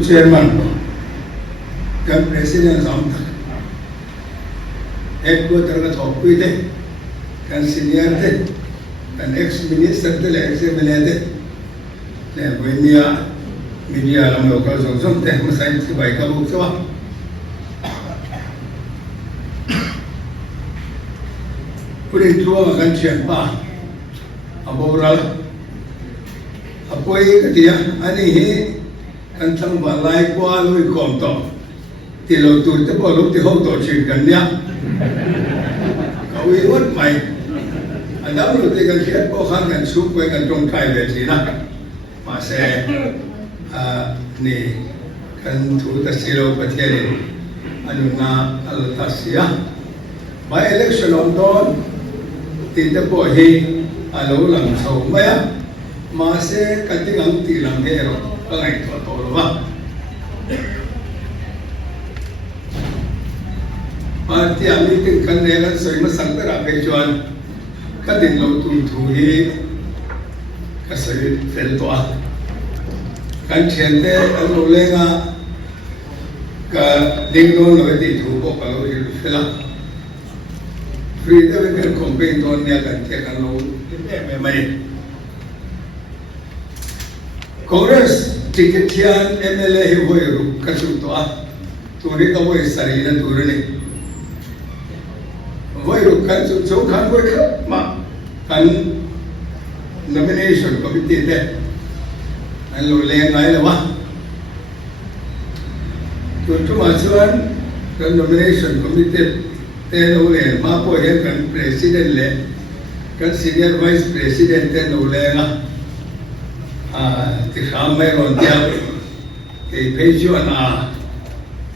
chairman kan president samta headquarter ka thokui de kan senior de kan ex minister de ex MLA de le boinia media lam local zong te masai ki bai ka bu sawa puri tua kan chen pa aboral apoi ka dia ani hi kan thang balai kwa lui kom to ti lo tu te bo lu ti ho to chin kan nya ka wi wat mai adam lu te kan khiat ko khan kan su ko kan tong thai ve chi na ma se ni kan tu ta silo pathere anu na al tasia by election on don ti te bo hi alo lang sau maya ma se kan ti ngang ti lang he ro ka ngai to to lo ba party meeting kan ne kan soi ma sang ta ra pe chuan ka din lo tu thu hi ka soi fel to a kan chen te an lo le nga ka ding no lo ti thu ko ka lo hi fela freedom and campaign don ne kan te kan lo me mai Congress ticket hian MLA hi hoi ru ka chu to a turi ka hoi sari na tur ni hoi ru kan chu chu kan hoi ka ma kan nomination committee te an lo le ngai la wa tu ma chuan kan nomination committee te lo le ma po he kan president le kan senior vice president te lo le nga ti kham mai ron dia ke peju ana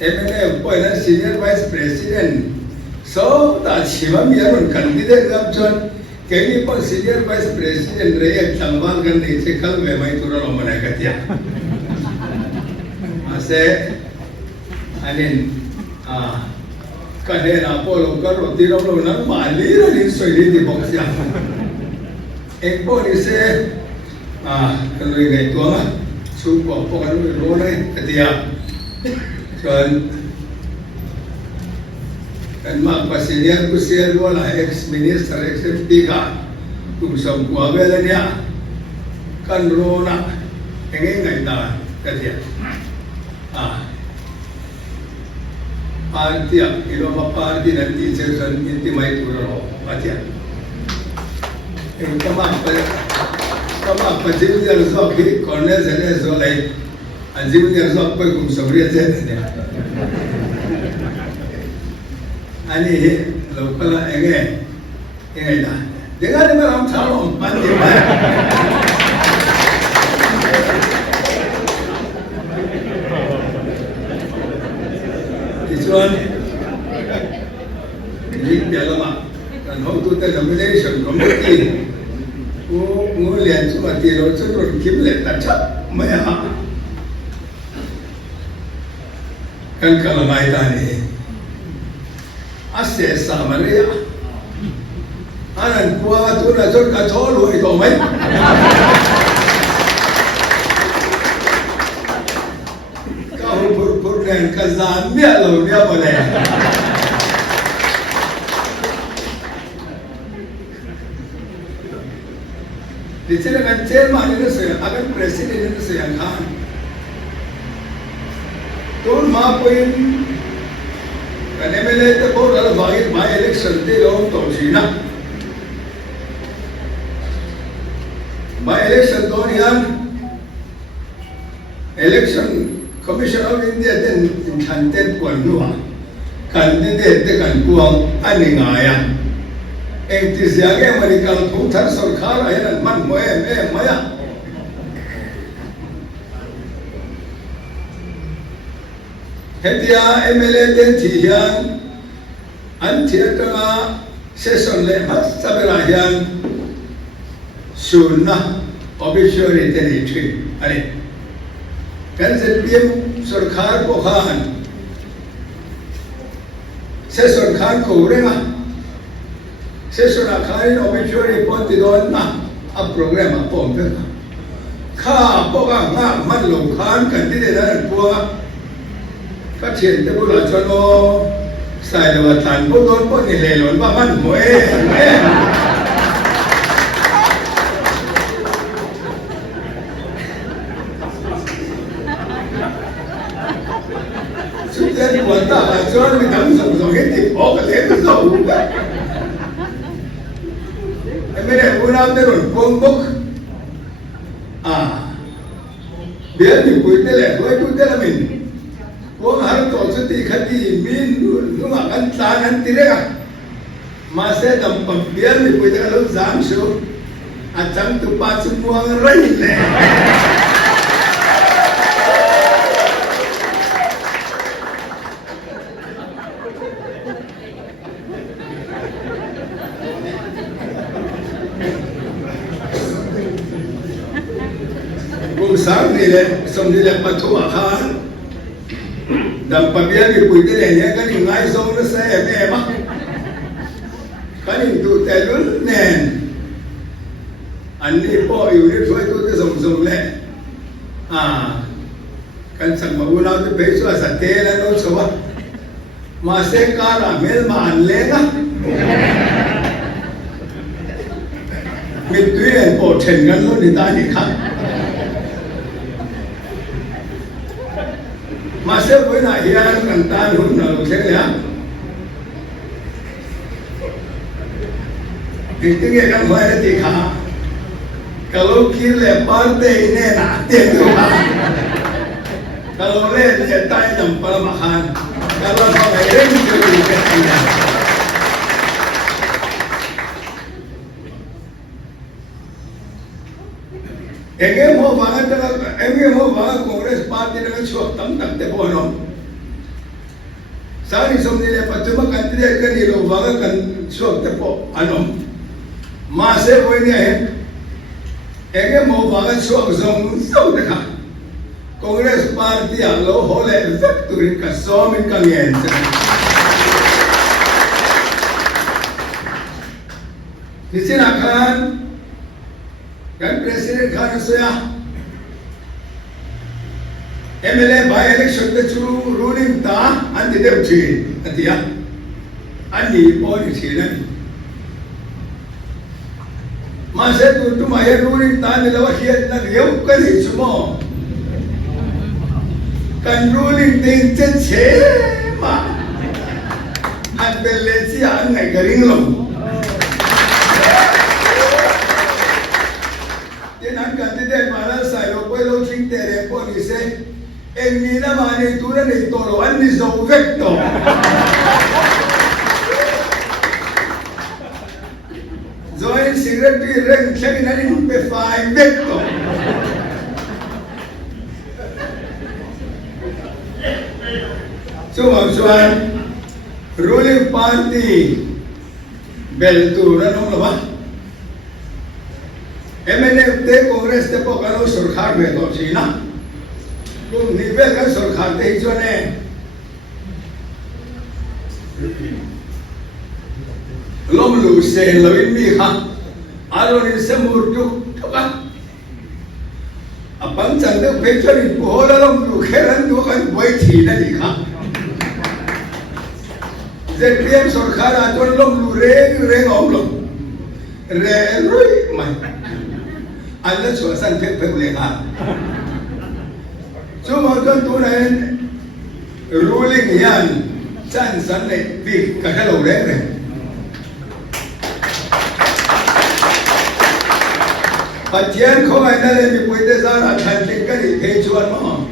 MLA po na senior vice president so ta chima mi ron candidate gam chon ke ni po senior vice president re ek sambal kan ni se kal me mai tura lo mana ka tia ase anin ka he na po lo ka ro ti ro na ma li ra ni so ri ti box ya ek po ni se kan lui ngai tua su ko po kan lui ro nai ka tia chuan kan ma pa senior ku sel wala ex minister ex MP ka kum som kwa bela nia kan ro na ngai ta ka tia party ilo ma party na ti se san inti mai tu ro pa tia kama pajim dia so ki corner se so lai anjim dia so ko kum sabri se ne ani local enge da dengar dengar am salom pan dia Isuan ini dia lama dan hau tu te nomination committee ngu lian cuma tiro curu kim le tacap maya kan kalau mai tani ase sama ria anan kuat tu na cur kacau itu mai kau pur dan kazan dia lo dia boleh di sini kan chairman ini saya akan presiden ini saya kan tuh maafin kan MLA itu kau dalam by election itu orang tahu Cina by election tuh yang election Commission of India dan kanten kuan dua candidate kan kuang aningaya Entiziage Amerikan putar sarkar ayan man moe maya hetia MLA den tiyan antiatanga session le mas saberayan sunna obituary territory are kan ZPM sarkar ko khan session khan ko renga session khan obituary ponti don na a program a pompe ข้าพวกงามันหลงค้านกันที่ได้นั้นพวกก็เฉียนจะพูดหล่อชนโอใส่ตัวฐานพวกโดนพวกนี่เลยหล่นว่ามันหมวยสุดท้ายวันตาชนไม่ทำส่งให้ติดออกกันเลยก็ส่งไม่ได้พูดน้ำได้หล่นพวงบุกbiar dibuatnya lah, buat itu lah min. Wong harus konsumsi khati min, nu akan tahan tidak. Masa dampam biar dibuatnya kalau jam show, acang tu pas semua orang ni. Sang ni le, som ni le patu akan, dan pabia ni puite le ni kan ingai som le saya memang, kan itu telur nen, ani po unit itu som le, kan sang mauna tu beso asate le no soba, masih kara mel maan le na, mituin po cengan lo ni tani kan. Masa pun nak hilang kantan pun nak usah ya. Itu kan mana tikha. Kalau kira partai ini nak tiada. Kalau le cetai jempol makan. Kalau orang lain jadi kaya. Enge mau banget Kongres Parti dengan suap tam te bono. Sari somni le pacuma kandidat kan ilo banget kan suap te po anom. Masa ko ini enge mau banget suap zong dekha. Kongres Parti alo hole factory ka somin kangen. Di sini akan kan presiden kan saya MLA by election tu ruling ta andi deh uci nanti ya andi poni cilen masa tu maya ruling ta ni lawat dia nak yau kan semua kan ruling ting cema ambelasi angai garing lo kandidat mana saya puedo chintere por dice en mi na mane tu na ni tolo an ni zo vecto zoin secretary reng cheki na ni pe fai vecto Suan ruling party beltura no lo va MNF Kongres te pokalo सरकार में तो चीना तो निवेश कर सरकार ते जो ने लोम लू से लोइन मी हा आलो नि से मुर्तु तो का अपन चंदे पेचो नि बोला लोम लू खेरन दो kan वही थी ना लिखा जेपीएम सरकार आतो लोम लू रे ओम लोम रे रोई my Allah suasan pek leha. Cuma tu naen ruling yan chan san le big kakalo re. Pacian ko ay na le mi pwede sana chan tingkan ite chuan mo.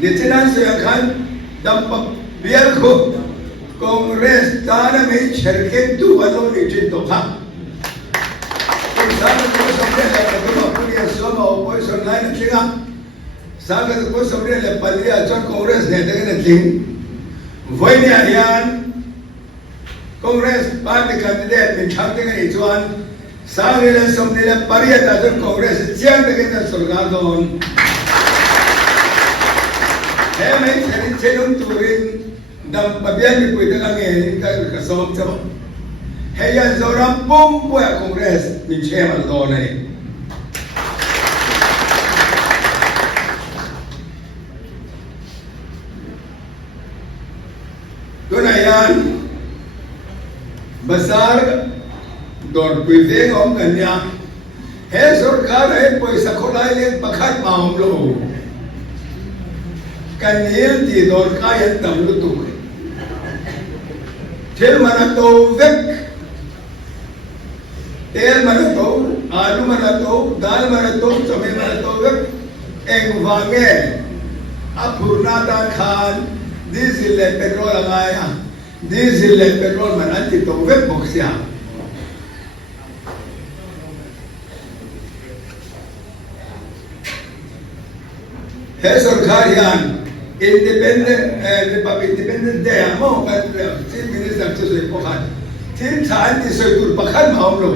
Nitinan saya kan dampak biar ko Kongres tanah me cerken tu balo ni cinto ka. Sabe que sobre la persona puria soma o pues online chinga sabe que sobre la padría al Congres ne de ting voi ni arian Kongres party candidate min chakte ni chuan sabe la sobre la padría al Kongres chiang de que सरकार don he mai chen turin dam pabian ni puite la nge ka som chaba Hanya seorang pembuat Kongres mencema lor ni. besar dor puite om kanya he sarkar he paisa kholai le pakhat maum lo kanil ti dor ka yan tam lu tu thil manato vek tel manato alu manato dal manato chame manato vek eng wange apurna ta khan diesel le petrol angaya diesel le petrol manati to vek boxya he sarkar yan independent day mo kan chief minister chu soi pakhat tin than ti soi tur pakhat maum lo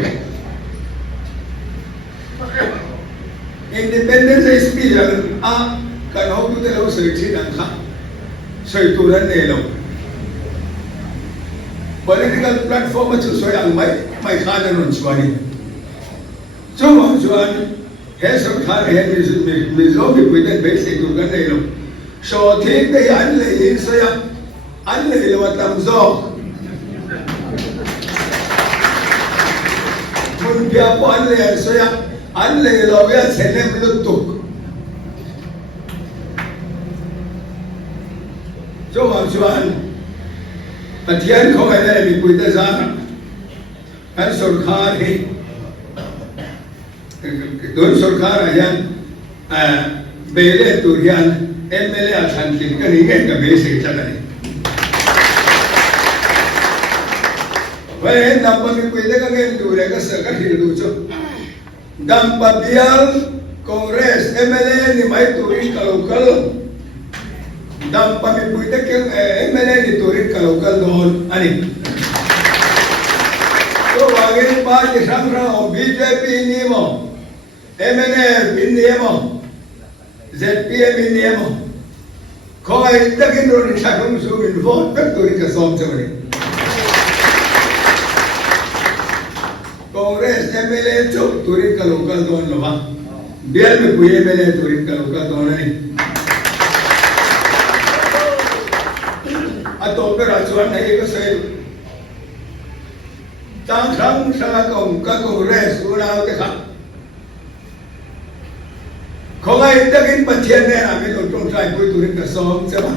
independence speech a kan ho tu te lo soi chi dan kha soi tur an ne lo political platform chu soi ang mai kha na non chwani chu ma chuan he sarkar he mi zo bi puiten be se tur kan ne lo so thi te an le in so ya an le lo tam zo mun pya po an le so ya an le lo ya senem lu tuk so ma chuan athian khong ai le mi puite za an sarkar hi don sarkar ayan bele turian MLA asan kin kani ngen ka basic chatani wale dampa mi pwede ka ngen dure ka sarkar hilu cho dampa bial Congress MLA ni mai turin kalokal dampa mi pwede ka MLA ni turin kalokal don ani to wagin party sangra o BJP ni mo MLA ni mo ZPM ni mo koi takin ro ni sakung su in vote tak to ka som chamani Congress MLA chok turin ka local don lo ba biar me puye MLA turin ka local don ni ato per achuan na ek sai tang sang sa ka Congress ura te kha không ai takin pathian ne ami to trong trai pui turin ka som chama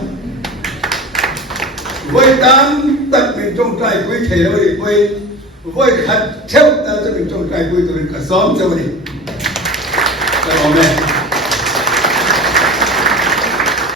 voi tam tak min trong trai pui thelo ri pui voi khat theu ta min trong trai pui turin ka som chama ni ka